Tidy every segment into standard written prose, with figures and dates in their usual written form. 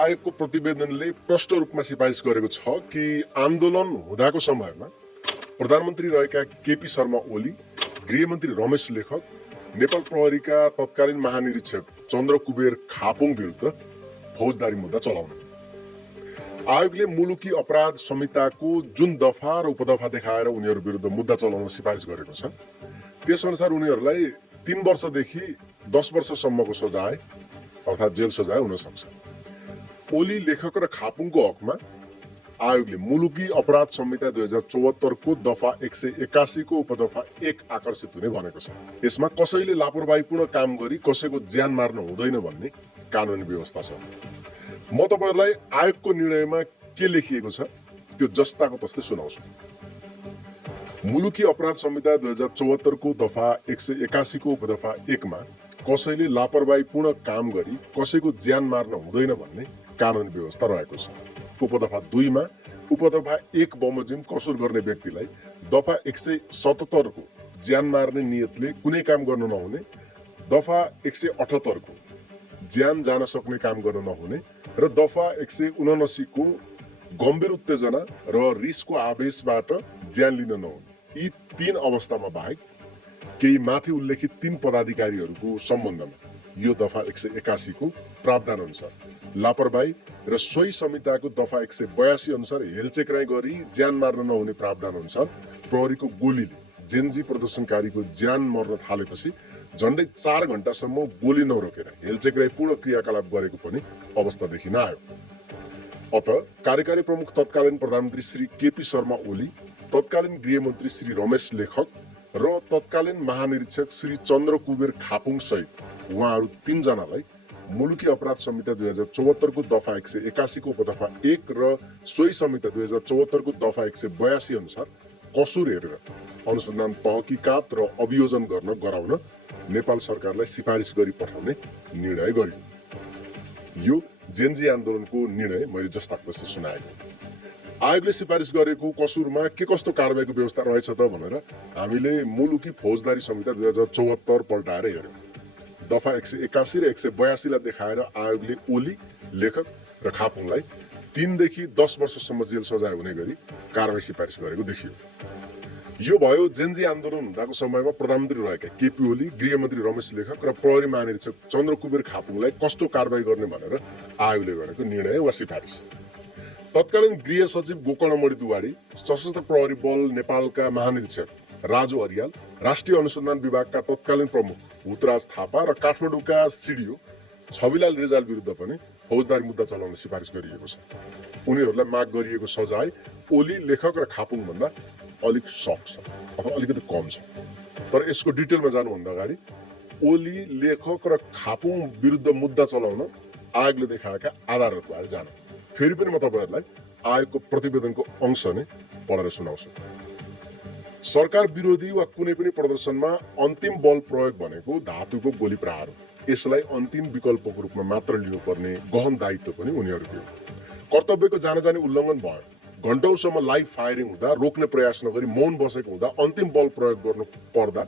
आयोगको प्रतिवेदनले प्रष्ट रूपमा सिफारिस गरेको छ कि आन्दोलन हुँदाको समयमा प्रधानमन्त्री रहेका केपी शर्मा ओली, गृहमन्त्री रमेश लेखक, नेपाल प्रहरीका तत्कालीन महानिरीक्षक चन्द्र कुबेर खापुङ विरुद्ध फौजदारी मुद्दा चलाउनु। आयोगले मुलुकी अपराध संहिताको जुन दफा र उपदफा देखाएर उनीहरू विरुद्ध मुद्दा चलाउन सिफारिस गरेको छ त्यसअनुसार उनीहरूलाई 3 वर्षदेखि 10 वर्षसम्मको सजाय अर्थात् जेल सजाय हुन सक्छ। ओली, लेखक र खापुङको हकमा आयोगले मुलुकी अपराध संहिता 2074 को दफा 181 को उपदफा 1 आकर्षित हुने भनेको छ। यसमा कसैले लापरवाहीपूर्ण काम गरी कसैको ज्यान मार्न हुँदैन भन्ने कानुनी व्यवस्था छ। म तपाईहरुलाई आयोगको निर्णयमा के लेखिएको छ त्यो जस्ताको तस्तै सुनाउँछु। मुलुकी अपराध संहिता 2074 को दफा 181 को उपदफा 1 मा कसैले लापरवाहीपूर्ण काम गरी कसैको ज्यान मार्न हुँदैन भन्ने कानुनी व्यवस्था रहेको छ। उपदफा 2 मा उपदफा 1 बमोजिम कसुर गर्ने व्यक्तिलाई दफा 177 को ज्यान मार्ने नियतले कुनै काम गर्न नहुने, दफा 178 को ज्यान जान सक्ने काम गर्न नहुने र दफा 179 को गम्भीर उत्तेजना र रिसको आवेशबाट ज्यान लिन नहुने, यी 3 अवस्थामा बाहेक केही माथि उल्लेखित 3 पदाधिकारीहरूको सम्बन्धमा यो दफा 181 को प्रावधान अनुसार लापरवाही र सोही संहिताको दफा 182 अनुसार हेलचेक्राइ गरी ज्यान मार्न नहुने प्रावधान अनुसार प्रहरीको गोलीले जेन्जी प्रदर्शनकारीको ज्यान मर्न थालेपछि झण्डै 4 घण्टासम्म गोली नरोकेर हेलचेक्राइपूर्ण क्रियाकलाप गरेको पनि अवस्था देखिन आयो। अत कार्यकारी प्रमुख तत्कालीन प्रधानमन्त्री श्री केपी शर्मा ओली, तत्कालीन गृहमन्त्री श्री रमेश लेखक र तत्कालीन महानिरीक्षक श्री चन्द्र कुबेर खापुङ सहित उहाँहरू 3 जनालाई मुलुकी अपराध संहिता 2074 को दफा 181 को उपदफा 1 र सोही संहिता 2074 को दफा 182 अनुसार कसुर हेरेर अनुसन्धान, तहकिकात र अभियोजन गराउन नेपाल सरकारलाई सिफारिस गरी पठाउने निर्णय गरियो। यो जेन्जी आन्दोलनको निर्णय मैले जस्ताको तस्तै सुनाएको। आयोगले सिफारिस गरेको कसुरमा के कस्तो कारबाहीको व्यवस्था रहेछ त भनेर हामीले मुलुकी फौजदारी संहिता 2074 पल्टाएर हेर्यौं। दफा 181 र 182 लाई देखाएर आयोगले ओली, लेखक र खापुङलाई 3 देखि 10 वर्षसम्म जेल सजाय हुने गरी कारबाही सिफारिस गरेको देखियो। यो भयो जेन्जी आन्दोलन हुँदाको समयमा प्रधानमन्त्री रहेका केपी ओली, गृहमन्त्री रमेश लेखक र प्रहरी महानिरीक्षक चन्द्र कुबेर खापुङलाई कस्तो कारबाही गर्ने भनेर आयोगले गरेको निर्णय वा सिफारिस। तत्कालीन गृह सचिव गोकर्णमणि दुवाडी, सशस्त्र प्रहरी बल नेपालका महानिरीक्षक राजु अरियाल, राष्ट्रिय अनुसन्धान विभागका तत्कालीन प्रमुख हुतराज थापा र काठमाडौँका सिडिओ छविलाल रिजाल विरुद्ध पनि फौजदारी मुद्दा चलाउन सिफारिस गरिएको छ। उनीहरूलाई माग गरिएको सजाय ओली, लेखक र खापुङ भन्दा अलिक सफ्ट छ अथवा अलिकति कम छ। तर यसको डिटेलमा जानुभन्दा अगाडि ओली, लेखक र खापुङ विरुद्ध मुद्दा चलाउन आयोगले देखाएका आधारहरूको बारे जानौँ। फेरि पनि म तपाईहरुलाई आयोगको प्रतिवेदनको अंश नै पढेर सुनाउँछु। सरकार विरोधी वा कुनै पनि प्रदर्शनमा अन्तिम बल प्रयोग भनेको धातुको गोली प्रहार हो। यसलाई अन्तिम विकल्पको रूपमा मात्र लिनुपर्ने गहन दायित्व पनि उनीहरूको हो। कर्तव्यको जाने उल्लङ्घन भयो, घण्टौसम्म लाइभ फायरिङ हुँदा रोक्ने प्रयास नगरी मौन बसेको हुँदा अन्तिम बल प्रयोग गर्नु पर्दा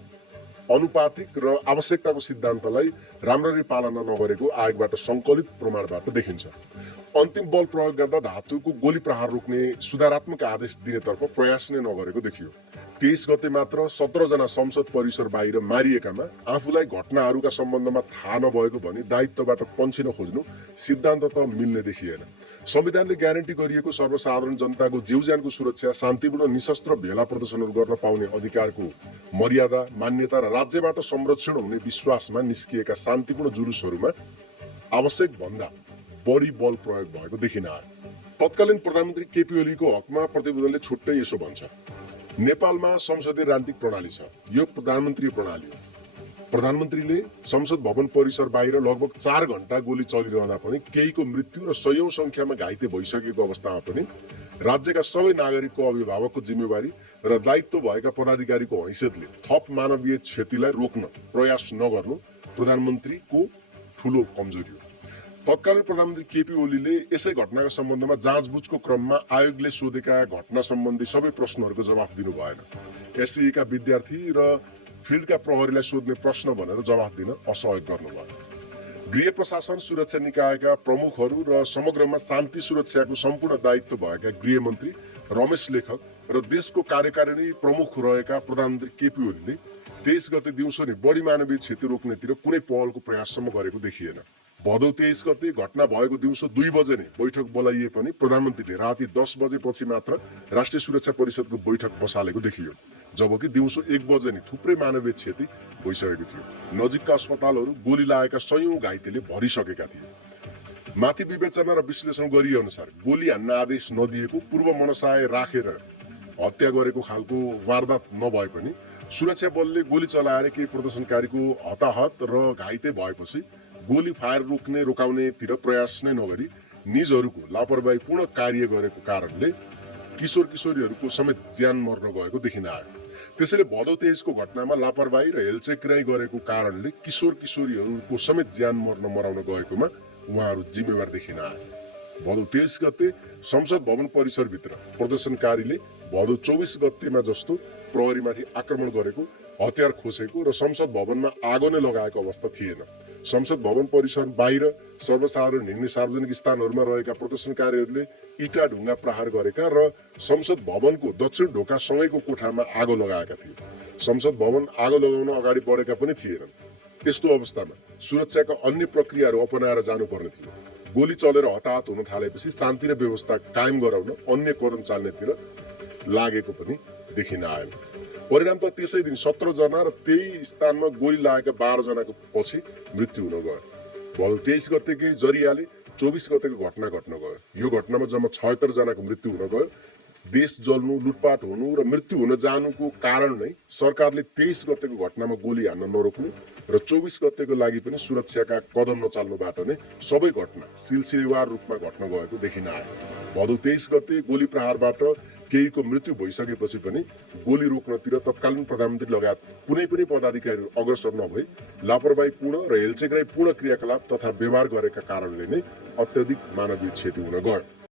अनुपातिक र आवश्यकताको सिद्धान्तलाई राम्ररी पालना नगरेको आयोगबाट संकलित प्रमाणबाट देखिन्छ। अन्तिम बल प्रयोग गर्दा धातुको गोली प्रहार रोक्ने सुधारात्मक आदेश दिनेतर्फ प्रयास नै नगरेको देखियो। 23 गते मात्र 17 जना संसद परिसर बाहिर मारिएकामा आफूलाई घटनाहरूका सम्बन्धमा थाहा नभएको भनी दायित्वबाट पन्छिन खोज्नु सिद्धान्त त मिल्ने देखिएन। संविधानले ग्यारेन्टी गरिएको सर्वसाधारण जनताको जीवज्यानको सुरक्षा, शान्तिपूर्ण निशस्त्र भेला प्रदर्शनहरू गर्न पाउने अधिकारको मर्यादा, मान्यता र राज्यबाट संरक्षण हुने विश्वासमा निस्किएका शान्तिपूर्ण जुलुसहरूमा आवश्यक भन्दा बढी बल प्रयोग भएको देखिन आयो। तत्कालीन प्रधानमन्त्री केपी ओलीको हकमा प्रतिवेदनले छुट्टै यसो भन्छ। नेपालमा संसदीय राजनीतिक प्रणाली छ। यो प्रधानमन्त्री प्रणाली हो। प्रधानमन्त्रीले संसद भवन परिसर बाहिर लगभग 4 घण्टा गोली चलिरहँदा पनि केहीको मृत्यु र सयौं संख्यामा घाइते भइसकेको अवस्थामा पनि राज्यका सबै नागरिकको अभिभावकको जिम्मेवारी र दायित्व भएका पदाधिकारीको हैसियतले थप मानवीय क्षतिलाई रोक्न प्रयास नगर्नु प्रधानमन्त्रीको ठूलो कमजोरी हो। तत्कालीन प्रधानमन्त्री केपी ओलीले यसै घटनाका सम्बन्धमा जाँचबुझको क्रममा आयोगले सोधेका घटना सम्बन्धी सबै प्रश्नहरूको जवाफ दिनु भएन। एससीका विद्यार्थी र फिल्डका प्रहरीलाई सोध्ने प्रश्न भनेर जवाफ दिन असहयोग गर्नुभयो। गृह प्रशासन सुरक्षा निकायका प्रमुखहरू र समग्रमा शान्ति सुरक्षाको सम्पूर्ण दायित्व भएका गृहमन्त्री रमेश लेखक र देशको कार्यकारिणी प्रमुख रहेका प्रधानमन्त्री केपी ओलीले 23 गते दिउँसो नै बढी मानवीय क्षति रोक्नेतिर कुनै पहलको प्रयाससम्म गरेको देखिएन। भदौ 23 गते घटना भएको दिउँसो 2 बजे नै बैठक बोलाइए पनि प्रधानमन्त्रीले राति 10 बजेपछि मात्र राष्ट्रिय सुरक्षा परिषदको बैठक बसालेको देखियो, जबकि दिउँसो 1 बजे नै थुप्रै मानवीय क्षति भइसकेको थियो। नजिकका अस्पतालहरू गोली लागेका सयौं घाइतेले भरिसकेका थिए। माथि विवेचना र विश्लेषण गरिए अनुसार गोली हान्न आदेश नदिएको, पूर्व मनसाय राखेर हत्या गरेको खालको वारदात नभए पनि सुरक्षा बलले गोली चलाएर केही प्रदर्शनकारीको हताहत र घाइते भएपछि गोली फायर रोकाउनेतिर प्रयास नै नगरी निजहरूको लापरवाहीपूर्ण कार्य गरेको कारणले किशोर किशोरीहरूको समेत ज्यान मर्न गएको देखिन आयो। त्यसैले भदौ 23 को घटनामा लापरवाही र हेलचेक्राइ गरेको कारणले किशोर किशोरीहरूको समेत ज्यान मराउन गएकोमा उहाँहरू जिम्मेवार देखिन आए। भदौ 23 गते संसद भवन परिसरभित्र प्रदर्शनकारीले भदौ 24 गतेमा जस्तो प्रहरीमाथि आक्रमण गरेको, हतियार खोसेको र संसद भवनमा आगो नै लगाएको अवस्था थिएन। संसद भवन परिसर बाहिर सर्वसाधारण हिँड्ने सार्वजनिक स्थानहरूमा रहेका प्रदर्शनकारीहरूले इटा ढुङ्गा प्रहार गरेका र संसद भवनको दक्षिण ढोका सँगैको कोठामा आगो लगाएका थिए। संसद भवन आगो लगाउन अगाडि बढेका पनि थिएनन्। यस्तो अवस्थामा सुरक्षाका अन्य प्रक्रियाहरू अपनाएर जानुपर्ने थियो। गोली चलेर हताहत हुन थालेपछि शान्ति र व्यवस्था कायम गराउन अन्य कदम चाल्नेतिर लागेको पनि देखिन आएन। परिणाम त त्यसै दिन 17 जना र त्यही स्थानमा गोली लागेका 12 जनाको पछि मृत्यु हुन गयो। भदौ 23 गतेकै जरियाले 24 गतेको घटना घट्न गयो। यो घटनामा जम्मा 76 जनाको मृत्यु हुन गयो। देश जल्नु, लुटपाट हुनु र मृत्यु हुन जानुको कारण नै सरकारले 23 गतेको घटनामा गोली हान्न नरोक्नु र 24 गतेको लागि पनि सुरक्षाका कदम नचाल्नुबाट नै सबै घटना सिलसिलेवार रूपमा घट्न गएको देखिन आयो। भदौ 23 गते गोली प्रहारबाट केहीको मृत्यु भइसकेपछि पनि गोली रोक्नतिर तत्कालीन प्रधानमन्त्री लगायत कुनै पनि पदाधिकारीहरू अग्रसर नभई लापरवाहीपूर्ण र हेलचेक्राइपूर्ण क्रियाकलाप तथा व्यवहार गरेका कारणले नै अत्यधिक मानवीय क्षति हुन गयो।